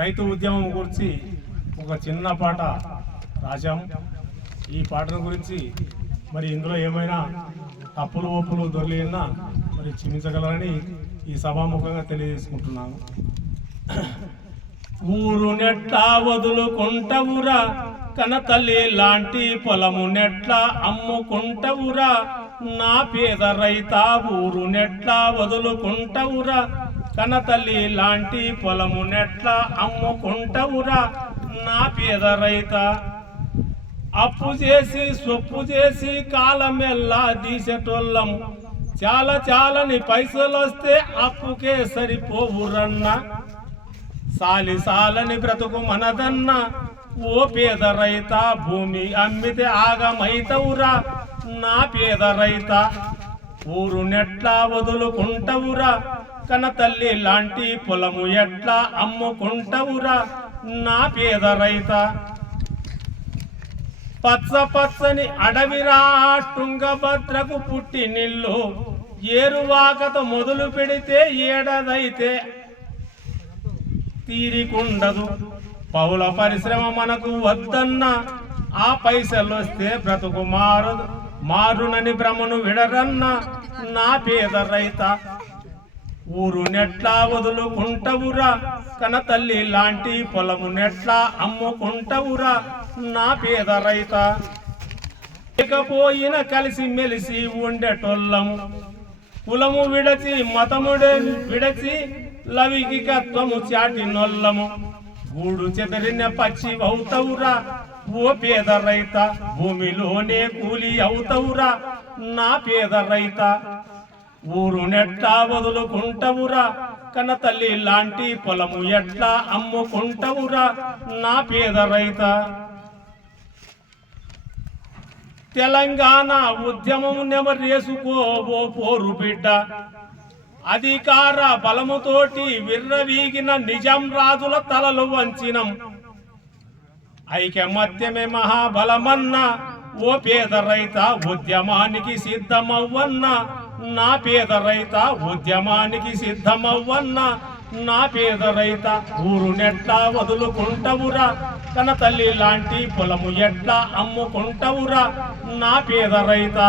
రైతు ఉద్యమం గురించి ఒక చిన్న పాట రాశాం. ఈ పాటను గురించి మరి ఇందులో ఏమైనా తప్పులు ఒప్పులు దొరికినా మరి క్షమించగలరని ఈ సభాముఖంగా తెలియజేసుకుంటున్నాను. ఊరు నెట్లా వదులుకుంటవురా, కనతల్లి లాంటి పొలము నెట్లా అమ్ముకుంటవురా, నా పేద రైత. ఊరు నెట్లా వదులుకుంటవురా, కనతల్లి లాంటి పొలము నెట్లా అమ్ముకుంటవురా, నా పేద రైత. అప్పు చేసి సొప్పు చేసి కాలమెల్లా తీసేటోళ్ళం, చాలా చాలని పైసలు వస్తే అప్పుకే సరిపోవురన్న. సాలి సాలని బ్రతుకు మనదన్న, ఓ పేద రైత. భూమి అమ్మితే ఆగమైతవురా, నా పేద రైత. ఊరు నెట్లా వదులుకుంటవురా, కనతల్లి లాంటి పొలము ఎట్లా అమ్ముకుంటవురా, నా పేద రైత. పచ్చ పచ్చని అడవిరా తుంగభద్రకు పుట్టినిల్లు, ఏరువాకతో మొదలు పెడితే ఏడాదైతే తీరికుండదు. పౌల పరిశ్రమ మనకు వద్దన్న, ఆ పైసలు వస్తే బ్రతుకు మారునని భ్రమను విడరన్న, నా పేద రైత. ఊరు నెట్లా వదులుకుంటవురా, కనతల్లి లాంటి పొలము నెట్లా అమ్ముకుంటవురా, నా పేద రైత. ఇకపోయిన కలిసి మెలిసి ఉండేటోళ్ళము, కులము విడచి మతముడే విడచి లవికికత్వము చాటినొల్లము. గూడు చెదరిన పచ్చి అవుతవురా, ఓ పేద రైత. భూమిలోనే కూలి అవుతవురా, నా పేద రైత. ఊరు నెట్లా వదులుకుంటవురా, కనతల్లి లాంటి పొలము ఎట్లా అమ్ముకుంటవురా, నా పేద రైత. తెలంగాణ ఉద్యమం నెమరేసుకోవో పోరు బిడ్డ, అధికార బలముతోటి విర్రవీగిన నిజాం రాజుల తలలు వంచినం. ఐకమత్యమే మహాబలమన్న, ఓ పేద రైత. ఉద్యమానికి సిద్ధమవ్వన్న, నా పేద రైత. ఉద్యమానికి సిద్ధమవ్వన్న, నా పేద రైత. ఊరు నెట్లా వదులుకుంటవురా, కనతల్లి లాంటి పొలము ఎట్లా అమ్ముకుంటవురా, నా పేద రైత.